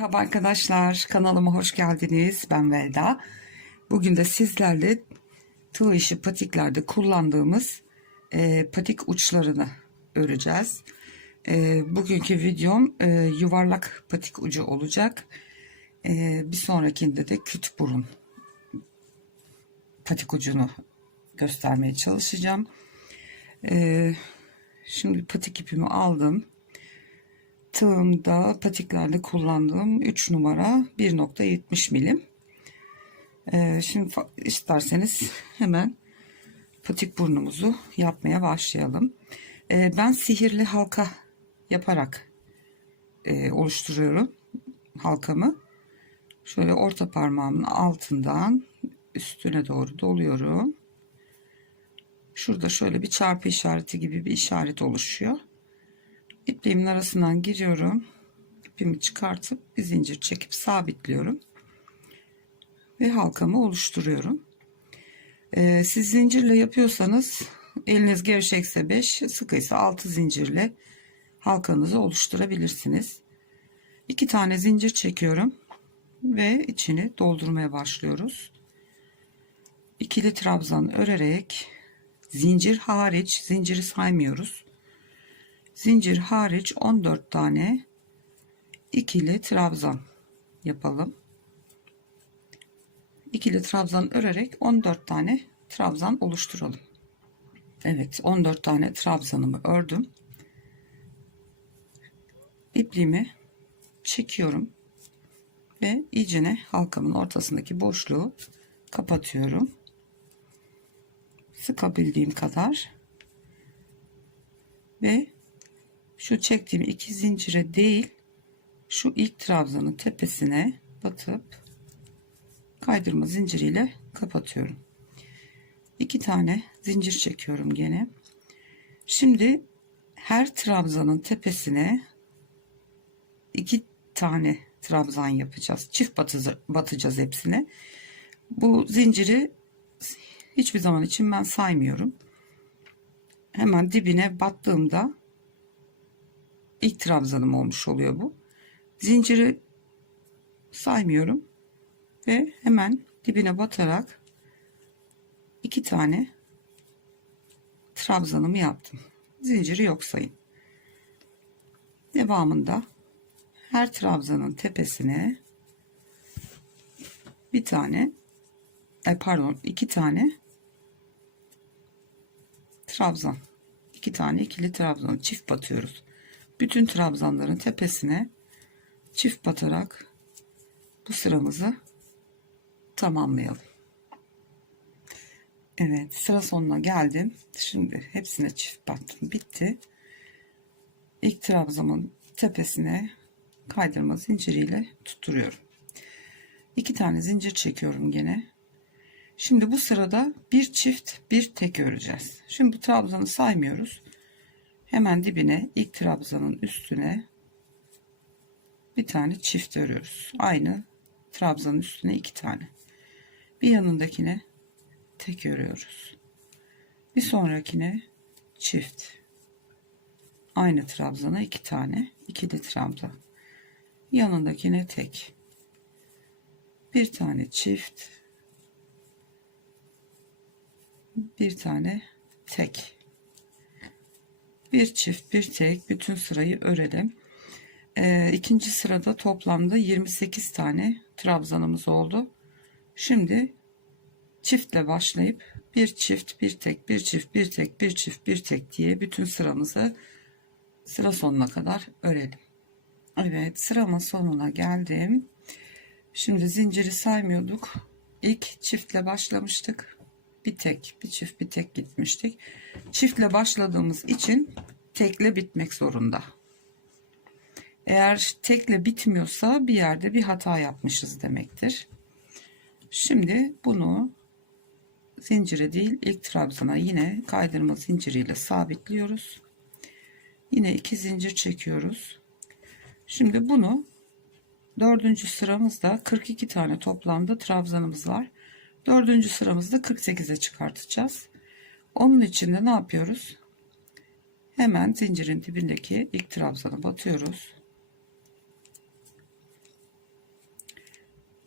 Merhaba arkadaşlar, kanalıma hoş geldiniz. Ben Velda. Bugün de sizlerle tığ işi patiklerde kullandığımız patik uçlarını öreceğiz. Bugünkü videom yuvarlak patik ucu olacak. Bir sonrakinde de küt burun patik ucunu göstermeye çalışacağım. Şimdi patik ipimi aldım. Tığımda patiklerde kullandığım 3 numara 1.70 milim. Şimdi isterseniz hemen patik burnumuzu yapmaya başlayalım. Ben sihirli halka yaparak oluşturuyorum halkamı. Şöyle orta parmağımın altından üstüne doğru doluyorum. Şurada şöyle bir çarpı işareti gibi bir işaret oluşuyor. İpliğimin arasından giriyorum. İpimi çıkartıp bir zincir çekip sabitliyorum. Ve halkamı oluşturuyorum. Siz zincirle yapıyorsanız eliniz gevşekse 5, sıkıysa 6 zincirle halkanızı oluşturabilirsiniz. 2 tane zincir çekiyorum ve içini doldurmaya başlıyoruz. İkili trabzan örerek zincir hariç, zinciri saymıyoruz. Zincir hariç 14 tane ikili trabzan yapalım. İkili trabzan örerek 14 tane trabzan oluşturalım. Evet, 14 tane trabzanımı ördüm. İpliğimi çekiyorum ve iyicene halkamın ortasındaki boşluğu kapatıyorum. Sıkabildiğim kadar ve şu çektiğim 2 zincire değil, şu ilk trabzanın tepesine batıp kaydırma zinciriyle kapatıyorum. 2 tane zincir çekiyorum gene. Şimdi her trabzanın tepesine 2 tane trabzan yapacağız. Çift batacağız hepsine. Bu zinciri hiçbir zaman için ben saymıyorum. Hemen dibine battığımda ilk trabzanım olmuş oluyor bu. Zinciri saymıyorum ve hemen dibine batarak 2 tane trabzanımı yaptım. Zinciri yok sayın. Devamında her trabzanın tepesine bir tane pardon 2 tane trabzan, 2 tane ikili trabzan çift batıyoruz. Bütün trabzanların tepesine çift batarak bu sıramızı tamamlayalım. Evet, sıra sonuna geldim. Şimdi hepsine çift battım, bitti. İlk trabzanın tepesine kaydırma zinciriyle tutturuyorum. 2 tane zincir çekiyorum gene. Şimdi bu sırada bir çift bir tek öreceğiz. Şimdi bu trabzanı saymıyoruz. Hemen dibine ilk trabzanın üstüne bir tane çift örüyoruz. Aynı trabzanın üstüne 2 tane. Bir yanındakine tek örüyoruz. Bir sonrakine çift. Aynı trabzana 2 tane ikili trabzan. Yanındakine tek. Bir tane çift. Bir tane tek. Bir çift bir tek, bütün sırayı örelim. İkinci sırada toplamda 28 tane trabzanımız oldu. Şimdi çiftle başlayıp bir çift bir tek, bir çift bir tek, bir çift bir tek diye bütün sıramızı sıra sonuna kadar örelim. Evet, sıramın sonuna geldim. Şimdi zinciri saymıyorduk. İlk çiftle başlamıştık. Bir tek, bir çift, bir tek gitmiştik. Çiftle başladığımız için tekle bitmek zorunda. Eğer tekle bitmiyorsa bir yerde bir hata yapmışız demektir. Şimdi bunu zincire değil, ilk trabzana yine kaydırma zinciriyle sabitliyoruz. Yine 2 zincir çekiyoruz. Şimdi bunu 4. sıramızda 42 tane toplamda trabzanımız var. 4. sıramızda 48'e çıkartacağız. Onun için de ne yapıyoruz? Hemen zincirin dibindeki ilk trabzana batıyoruz.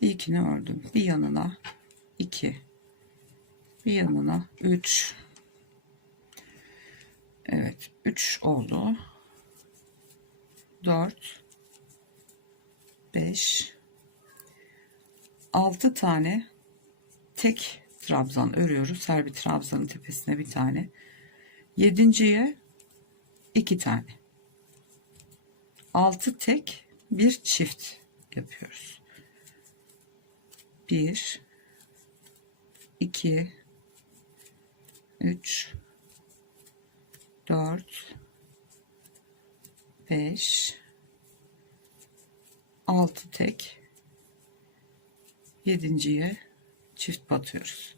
İlkini ördüm. Bir yanına 2, bir yanına 3. Evet, 3 oldu. 4, 5, 6 tane tek trabzan örüyoruz. Her bir trabzanın tepesine bir tane. 7.'ye 2 tane. 6 tek, bir çift yapıyoruz. 1, 2, 3, 4, 5, 6 tek, 7.'ye çift batıyoruz.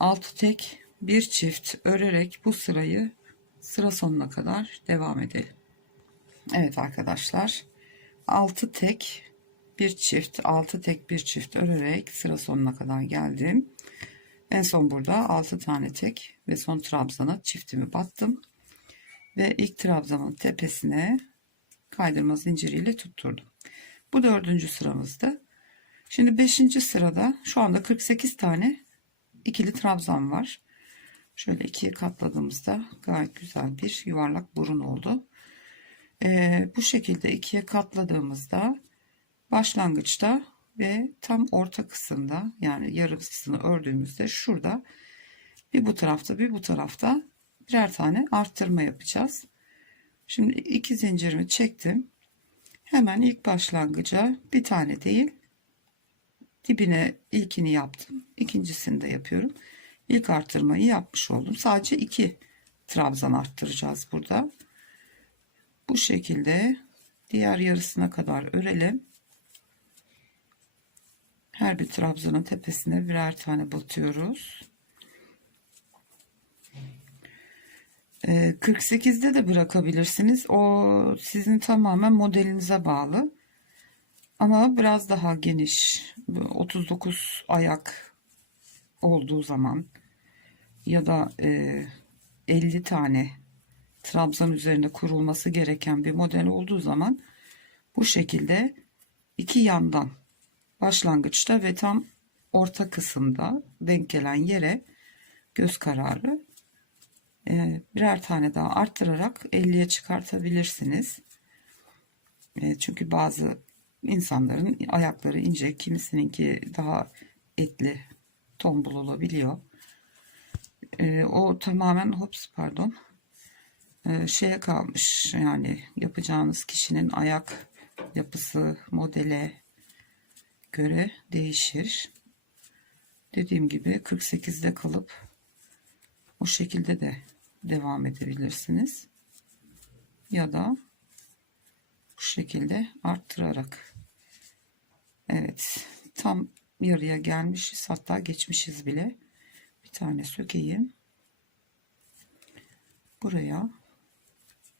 6 tek, bir çift örerek bu sırayı sıra sonuna kadar devam edelim. Evet arkadaşlar, 6 tek bir çift, 6 tek bir çift örerek sıra sonuna kadar geldim. En son burada 6 tane tek ve son trabzana çiftimi battım ve ilk trabzanın tepesine kaydırma zinciriyle tutturdum. Bu 4. sıramızdı. Şimdi 5. sırada şu anda 48 tane ikili trabzan var. Şöyle ikiye katladığımızda gayet güzel bir yuvarlak burun oldu. Bu şekilde ikiye katladığımızda başlangıçta ve tam orta kısımda, yani yarısını ördüğümüzde şurada bir bu tarafta bir bu tarafta birer tane arttırma yapacağız. Şimdi 2 zincirimi çektim. Hemen ilk başlangıca bir tane değil, dibine ilkini yaptım. İkincisini de yapıyorum. İlk arttırmayı yapmış oldum. Sadece 2 trabzan arttıracağız burada. Bu şekilde diğer yarısına kadar örelim. Her bir trabzanın tepesine birer tane batıyoruz. 48'de de bırakabilirsiniz. O sizin tamamen modelinize bağlı. Ama biraz daha geniş, 39 ayak olduğu zaman ya da 50 tane trabzan üzerinde kurulması gereken bir model olduğu zaman bu şekilde iki yandan başlangıçta ve tam orta kısımda denk gelen yere göz kararı birer tane daha arttırarak 50'ye çıkartabilirsiniz. Çünkü bazı insanların ayakları ince, kimisininki daha etli, tombul olabiliyor. O tamamen şeye kalmış, yani yapacağınız kişinin ayak yapısı, modele göre değişir. Dediğim gibi 48'de kalıp o şekilde de devam edebilirsiniz. Ya da bu şekilde arttırarak. Evet, tam yarıya gelmişiz, hatta geçmişiz bile. Bir tane sökeyim. Buraya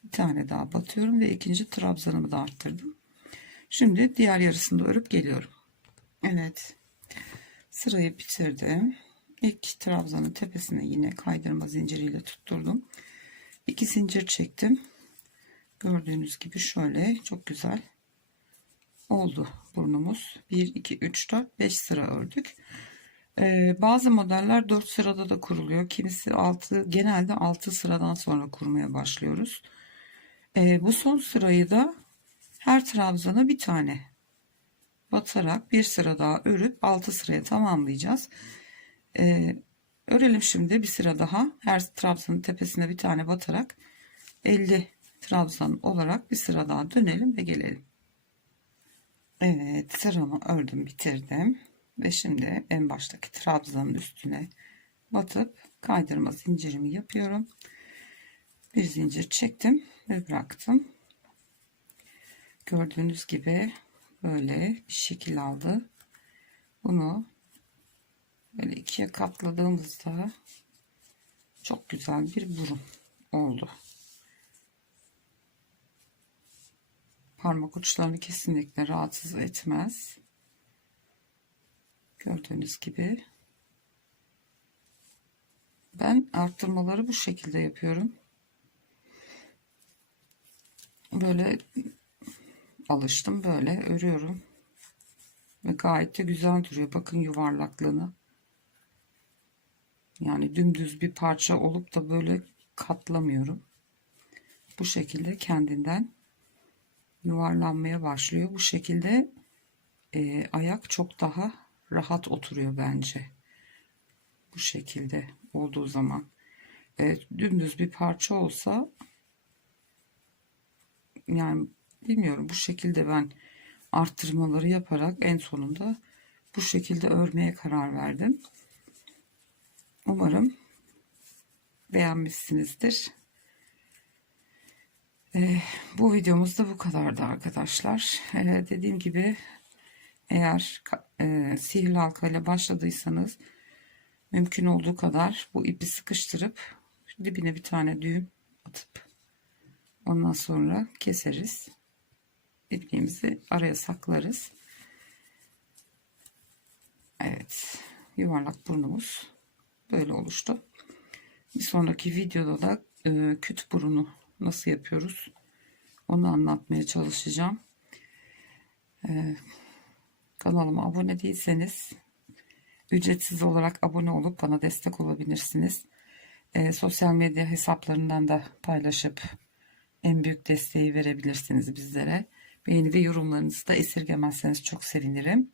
bir tane daha batıyorum ve ikinci trabzanımı da arttırdım. Şimdi diğer yarısını da örüp geliyorum. Evet, sırayı bitirdim. İlk trabzanın tepesine yine kaydırma zinciriyle tutturdum. 2 zincir çektim. Gördüğünüz gibi şöyle çok güzel oldu burnumuz. 1 2 3 4 5 sıra ördük. Bazı modeller 4 sırada da kuruluyor. Kimisi 6, genelde 6 sıradan sonra kurmaya başlıyoruz. Bu son sırayı da her trabzana bir tane batarak bir sıra daha örüp 6 sıraya tamamlayacağız. Örelim şimdi bir sıra daha. Her trabzanın tepesine bir tane batarak 50 trabzan olarak bir sıra daha dönelim ve gelelim. Evet, sıramı ördüm, bitirdim ve şimdi en baştaki trabzanın üstüne batıp kaydırma zincirimi yapıyorum. Bir zincir çektim ve bıraktım. Gördüğünüz gibi böyle bir şekil aldı. Bunu böyle ikiye katladığımızda çok güzel bir burun oldu. Parmak uçlarını kesinlikle rahatsız etmez. Gördüğünüz gibi ben arttırmaları bu şekilde yapıyorum. Böyle alıştım, böyle örüyorum. Ve gayet de güzel duruyor. Bakın yuvarlaklığını. Yani dümdüz bir parça olup da böyle katlamıyorum. Bu şekilde kendinden yuvarlanmaya başlıyor. Bu şekilde ayak çok daha rahat oturuyor bence. Bu şekilde olduğu zaman. Dümdüz bir parça olsa, yani bilmiyorum, bu şekilde ben arttırmaları yaparak en sonunda bu şekilde örmeye karar verdim. Umarım beğenmişsinizdir. Bu videomuz da bu kadardı arkadaşlar. Dediğim gibi, eğer sihirli halka ile başladıysanız mümkün olduğu kadar bu ipi sıkıştırıp dibine bir tane düğüm atıp ondan sonra keseriz. İpliğimizi araya saklarız. Evet, yuvarlak burnumuz böyle oluştu. Bir sonraki videoda da küt burunu nasıl yapıyoruz onu anlatmaya çalışacağım. Kanalıma abone değilseniz ücretsiz olarak abone olup bana destek olabilirsiniz. Sosyal medya hesaplarından da paylaşıp en büyük desteği verebilirsiniz bizlere. Beğeni ve yorumlarınızı da esirgemezseniz çok sevinirim.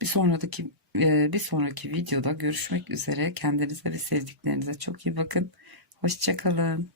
Bir sonraki videoda görüşmek üzere. Kendinize ve sevdiklerinize çok iyi bakın. Hoşça kalın.